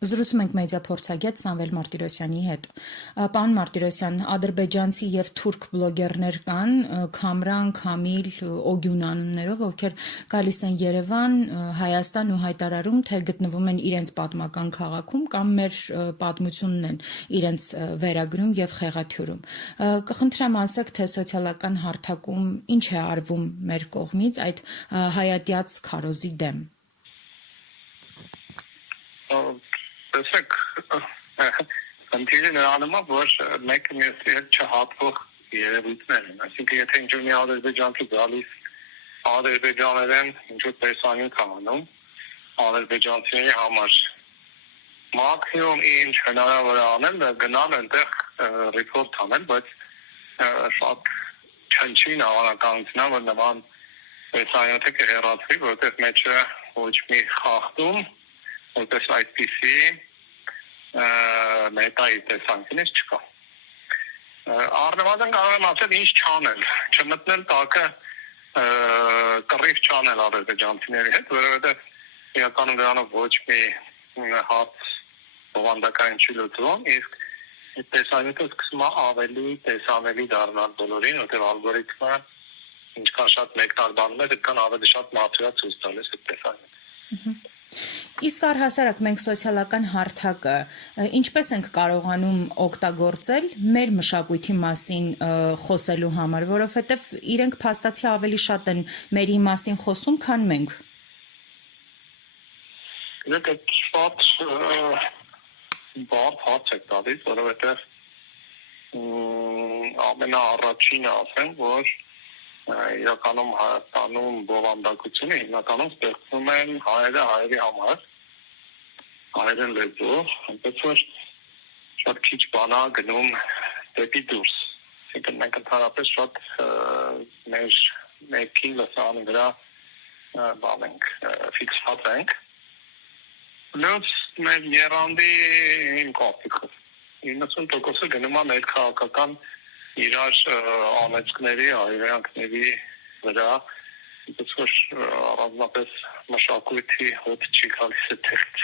Զրուցում ենք մեդիա փորձագետ Սամվել Մարտիրոսյանի հետ։ Պարոն Մարտիրոսյան, ադրբեջանցի եւ թուրք բլոգերներ կան, Քամրան, Քամիլ, Օգյուն անուններով, ովքեր գալիս են Երևան, Հայաստան ու հայտարարում, թե գտնվում են իրենց պատմական քաղաքում կամ մեր պատմությունն են իրենց վերագրում եւ խեղաթյուրում։ Կխնդրեմ ասեք, թե սոցիալական հարթակում ինչ է արվում մեր կողմից այդ հայատյաց քարոզի դեմ։ Տեսեք, ընդիրը նրանում է, որ մեկը մյուսի հետ չհատվող երևույթներ են, այսինքն եթե ինչ-որ մի ադրբեջանցի գալիս ադրբեջաներեն ինչ-որ տեսանյութ անում, ադրբեջանցիների համար մաքսիմում ինչ հնարավոր է անել, գնալ այնտեղ ռիփորտ անել, բայց շատ չնչին հավանականությունն է, որ նման տեսանյութը կհեռացվի, որովհետև մեջը ոչ մի խախտում որպես այդպիսի մետայի տեսանկյունից չկա։ Առնվազն կարող եմ ասել ինչ չանել, չմտնել տակը կռիվ չանել ադրբեջանցիների հետ, որովհետև իրականում դրանով ոչ մի հարց բովանդակային չի լուծվում, իսկ տեսանյութը սկսում է ավելի տեսանելի դառնալ բոլորին, որտեղ ալգորիթմը ինչքան շատ մեկնարկանում է, այդքան ավելի շատ մատերիալ ցույց տալիս այդ տեսանյութը։ Իսկ առհասարակ մենք սոցիալական հարթակը ինչպես ենք կարողանում օգտագործել մեր մշակույթի մասին խոսելու համար, որովհետև իրենք փաստացի ավելի շատ են մերի մասին խոսում, քան մենք։ Դե շատ բարդ հարց է տալիս, որովհետև ամենաառաջինը ասեմ, որ իրականում Հայաստանում բովանդակությունը հիմնականում ստեղծվում են հայերը հայերի համար, հայերեն լեզվով, այնպես որ շատ քիչ բան է գնում դեպի դուրս։ Այսինքն մենք ընդհանրապես շատ մեր ներքին լսարանի վրա բան ենք, ֆիքսված ենք։ Plus մեր եռանդի կապիկով 90%-ը գնում է ներքաղաքական իրար անեծքների, այրանքների վրա, այնպես որ առանձնապես մշակույթի հոտ չի գալիս է թերթ։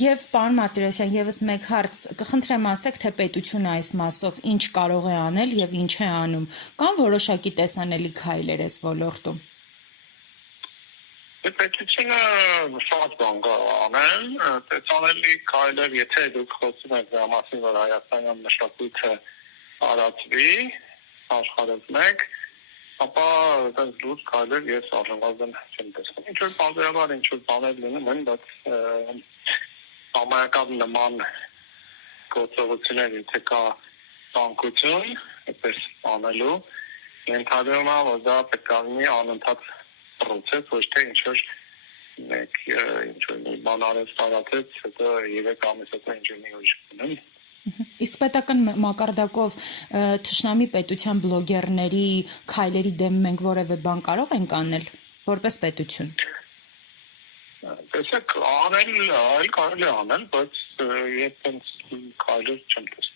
Եվ պարոն Մարտիրոսյան, եւս մեկ հարց, կխնդրեմ ասեք, թե պետությունը այս մասով ինչ կարող է անել եւ ինչ է անում, կան որոշակի տեսանելի քայլեր այս ոլորտում։ Պետությունը շատ բան կարող անել, տեսանելի քայլեր, եթե դուք խոսում եք դրա մասին, որ հայաստանյան մշակույթը արածվի, աշխարհով մեկ, ապա այդպես լուրջ քայլեր ես առնվազն չեմ տեսնում։ Ինչ-որ բանվերաբար ինչ-որ բաներ լինում են, բայց համայնական նման գործողություններ, եթե կա ցանկություն, այդպես անելու, ենթադրում է, որ դա պետք է լինի անընդհատ process, ոչ թե ինչ-որ մեկ ինչ-որ մի բան արեց, տարածեց, հետո 3 ամիս հետո ինչ-որ մի ուրիշ բան։ Իսկ պետական մակարդակով թշնամի պետության բլոգերների քայլերի դեմ մենք որևէ բան կարող ենք անել որպես պետություն։ Տեսեք, անել կարելի է անել, բայց ես քայլեր չեմ տեսնում։